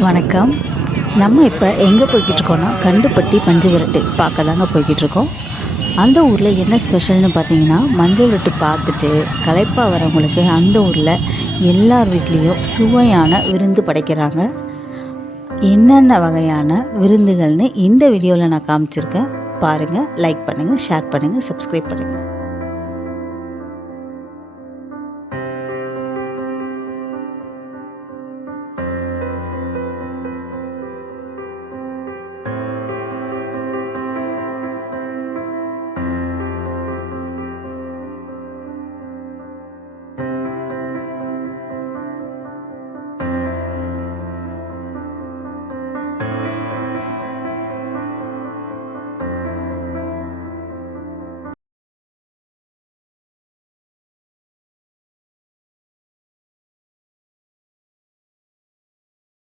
வணக்கம். நம்ம இப்போ எங்கே போய்கிட்டுருக்கோன்னா கண்டுப்பட்டி மஞ்சு விரட்டு பார்க்க தாங்க போய்கிட்டுருக்கோம். அந்த ஊரில் என்ன ஸ்பெஷல்னு பார்த்தீங்கன்னா, மஞ்சு விரட்டு பார்த்துட்டு களைப்பாக வரவங்களுக்கு அந்த ஊரில் எல்லார் வீட்லேயும் சுவையான விருந்து படைக்கிறாங்க. என்னென்ன வகையான விருந்துகள்னு இந்த வீடியோவில் நான் காமிச்சிருக்கேன். பாருங்கள், லைக் பண்ணுங்கள், ஷேர் பண்ணுங்கள், சப்ஸ்கிரைப் பண்ணுங்கள்.